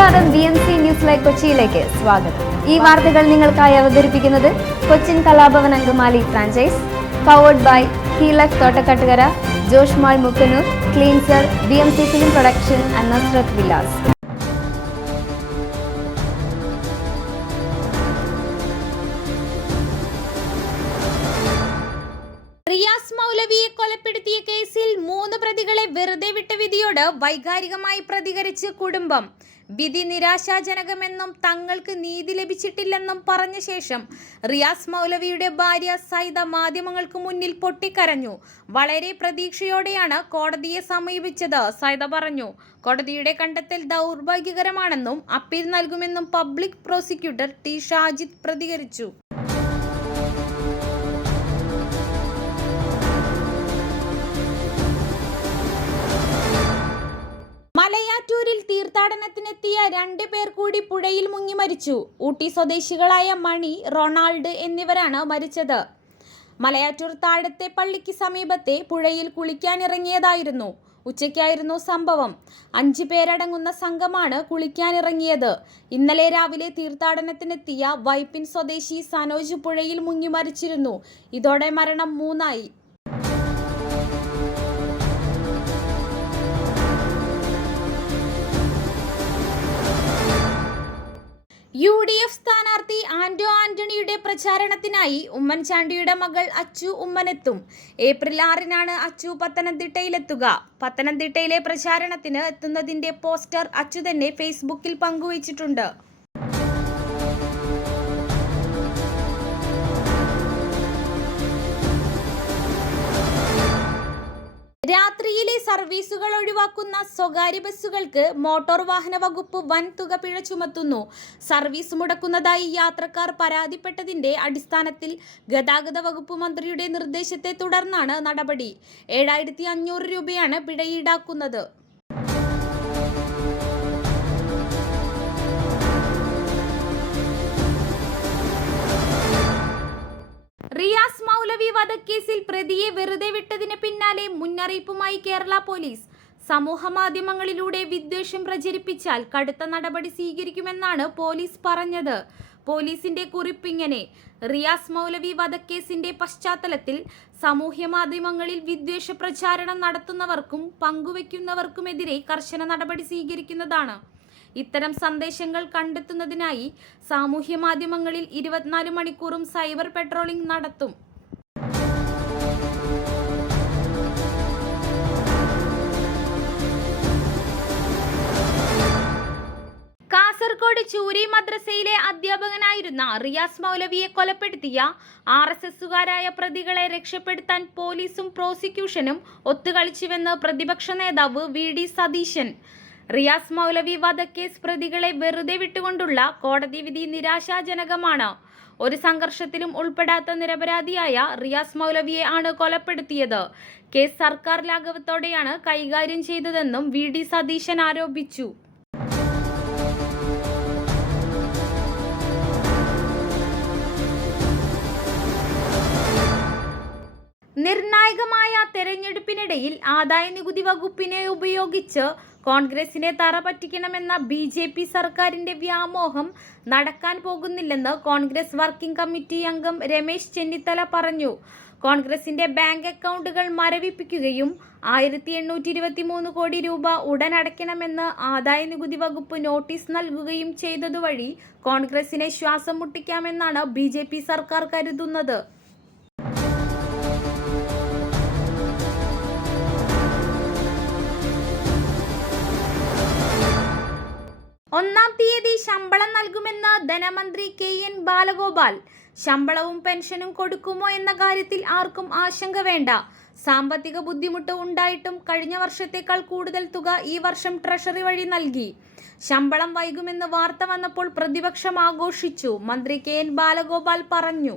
നമസ്കാരം B M C news live കൊച്ചിയിലേക്ക് സ്വാഗതം. ഈ വാർത്തകൾ നിങ്ങൾക്കായി അവതരിപ്പിക്കുന്നത് Cochin Kalabhavan Angamaly franchise powered by ഹീലക് Thottakkattukara Josh mall Mookkannoor cleanser B M C film production and Nazrath Vilas Riyas മൗലവിയെ കൊലപ്പെടുത്തിയ കേസിൽ മൂന്ന് പ്രതികളെ വെറുതെ വിട്ട വിധിയോട് വൈകാരികമായി പ്രതികരിച്ച് കുടുംബം. വിധി നിരാശാജനകമെന്നും തങ്ങൾക്ക് നീതി ലഭിച്ചിട്ടില്ലെന്നും പറഞ്ഞ ശേഷം റിയാസ് മൗലവിയുടെ ഭാര്യ സൈത മാധ്യമങ്ങൾക്ക് മുന്നിൽ പൊട്ടിക്കരഞ്ഞു. വളരെ പ്രതീക്ഷയോടെയാണ് കോടതിയെ സമീപിച്ചത് സൈത പറഞ്ഞു. കോടതിയുടെ കണ്ടെത്തൽ ദൗർഭാഗ്യകരമാണെന്നും അപ്പീൽ നൽകുമെന്നും പബ്ലിക് പ്രോസിക്യൂട്ടർ ടി. ഷാജിദ് പ്രതികരിച്ചു. തീർത്ഥാടനത്തിനെത്തിയ രണ്ട് പേർ കൂടി പുഴയിൽ മുങ്ങി മരിച്ചു. ഊട്ടി സ്വദേശികളായ മണി റൊണാൾഡ് എന്നിവരാണ് മരിച്ചത്. മലയാറ്റൂർ താഴത്തെ പള്ളിക്ക് സമീപത്തെ പുഴയിൽ കുളിക്കാനിറങ്ങിയതായിരുന്നു. ഉച്ചയ്ക്കായിരുന്നു സംഭവം. അഞ്ചു പേരടങ്ങുന്ന സംഘമാണ് കുളിക്കാനിറങ്ങിയത്. ഇന്നലെ രാവിലെ തീർത്ഥാടനത്തിനെത്തിയ വൈപ്പിൻ സ്വദേശി സനോജ് പുഴയിൽ മുങ്ങി മരിച്ചിരുന്നു. ഇതോടെ മരണം മൂന്നായി. യു ഡി എഫ് സ്ഥാനാർത്ഥി ആന്റോ ആന്റണിയുടെ പ്രചാരണത്തിനായി ഉമ്മൻചാണ്ടിയുടെ മകൾ അച്ചു ഉമ്മനെത്തും. ഏപ്രിൽ ആറിനാണ് അച്ചു പത്തനംതിട്ടയിലെത്തുക. പത്തനംതിട്ടയിലെ പ്രചാരണത്തിന് എത്തുന്നതിന്റെ പോസ്റ്റർ അച്ചു തന്നെ ഫേസ്ബുക്കിൽ പങ്കുവച്ചിട്ടുണ്ട്. രാത്രിയിലെ സർവീസുകൾ ഒഴിവാക്കുന്ന സ്വകാര്യ ബസ്സുകൾക്ക് മോട്ടോർ വാഹന വകുപ്പ് വൻ തുക പിഴ ചുമത്തുന്നു. സർവീസ് മുടക്കുന്നതായി യാത്രക്കാർ പരാതിപ്പെട്ടതിന്റെ അടിസ്ഥാനത്തിൽ ഗതാഗത വകുപ്പ് മന്ത്രിയുടെ നിർദ്ദേശത്തെ തുടർന്നാണ് നടപടി. ഏഴായിരത്തി രൂപയാണ് പിഴ ഈടാക്കുന്നത്. വിട്ടതിന് പിന്നാലെ മുന്നറിയിപ്പുമായി കേരള പോലീസ് സമൂഹ മാധ്യമങ്ങളിലൂടെ വിദ്വേഷം പ്രചരിപ്പിച്ചാൽ കടുത്ത നടപടി സ്വീകരിക്കുമെന്നാണ് പോലീസ് പറഞ്ഞത്. പോലീസിന്റെ കുറിപ്പിങ്ങനെ റിയാസ് മൗലവി വധക്കേസിന്റെ പശ്ചാത്തലത്തിൽ സാമൂഹ്യ മാധ്യമങ്ങളിൽ വിദ്വേഷ പ്രചാരണം നടത്തുന്നവർക്കും പങ്കുവയ്ക്കുന്നവർക്കുമെതിരെ കർശന നടപടി സ്വീകരിക്കുന്നതാണ്. ഇത്തരം സന്ദേശങ്ങൾ കണ്ടെത്തുന്നതിനായി സാമൂഹ്യ മാധ്യമങ്ങളിൽ ഇരുപത്തിനാല് മണിക്കൂറും സൈബർ പെട്രോളിംഗ് നടത്തും. ചൂരി മദ്രസയിലെ അധ്യാപകനായിരുന്ന റിയാസ് മൗലവിയെ കൊലപ്പെടുത്തിയ ആർ എസ് എസുകാരായ പ്രതികളെ രക്ഷപ്പെടുത്താൻ പോലീസും പ്രോസിക്യൂഷനും ഒത്തുകളിച്ചുവെന്ന് പ്രതിപക്ഷ നേതാവ് വി ഡി സതീശൻ. റിയാസ് മൗലവി വധക്കേസ് പ്രതികളെ വെറുതെ വിട്ടുകൊണ്ടുള്ള കോടതി വിധി നിരാശാജനകമാണ്. ഒരു സംഘർഷത്തിലും ഉൾപ്പെടാത്ത നിരപരാധിയായ റിയാസ് മൗലവിയെ ആണ് കൊലപ്പെടുത്തിയത്. കേസ് സർക്കാർ ലാഘവത്തോടെയാണ് കൈകാര്യം ചെയ്തതെന്നും വി ഡി സതീശൻ ആരോപിച്ചു. നിർണായകമായ തെരഞ്ഞെടുപ്പിനിടയിൽ ആദായ നികുതി വകുപ്പിനെ ഉപയോഗിച്ച് കോൺഗ്രസിനെ തറ പറ്റിക്കണമെന്ന ബി ജെ പി സർക്കാരിന്റെ വ്യാമോഹം നടക്കാൻ പോകുന്നില്ലെന്ന് കോൺഗ്രസ് വർക്കിംഗ് കമ്മിറ്റി അംഗം രമേശ് ചെന്നിത്തല പറഞ്ഞു. കോൺഗ്രസിന്റെ ബാങ്ക് അക്കൗണ്ടുകൾ മരവിപ്പിക്കുകയും ആയിരത്തി എണ്ണൂറ്റി ഇരുപത്തി മൂന്ന് കോടി രൂപ ഉടൻ അടയ്ക്കണമെന്ന് ആദായ നികുതി വകുപ്പ് നോട്ടീസ് നൽകുകയും ചെയ്തതുവഴി കോൺഗ്രസിനെ ശ്വാസം മുട്ടിക്കാമെന്നാണ് ബി സർക്കാർ കരുതുന്നത്. ഒന്നാം തീയതി ശമ്പളം നൽകുമെന്ന് ധനമന്ത്രി കെ എൻ ബാലഗോപാൽ. ശമ്പളവും പെൻഷനും കൊടുക്കുമോ എന്ന കാര്യത്തിൽ ആർക്കും ആശങ്ക വേണ്ട. സാമ്പത്തിക ബുദ്ധിമുട്ട് ഉണ്ടായിട്ടും കഴിഞ്ഞ വർഷത്തേക്കാൾ കൂടുതൽ തുക ഈ വർഷം ട്രഷറി വഴി നൽകി. ശമ്പളം വൈകുമെന്ന് വാർത്ത വന്നപ്പോൾ പ്രതിപക്ഷം ആഘോഷിച്ചു മന്ത്രി കെ എൻ ബാലഗോപാൽ പറഞ്ഞു.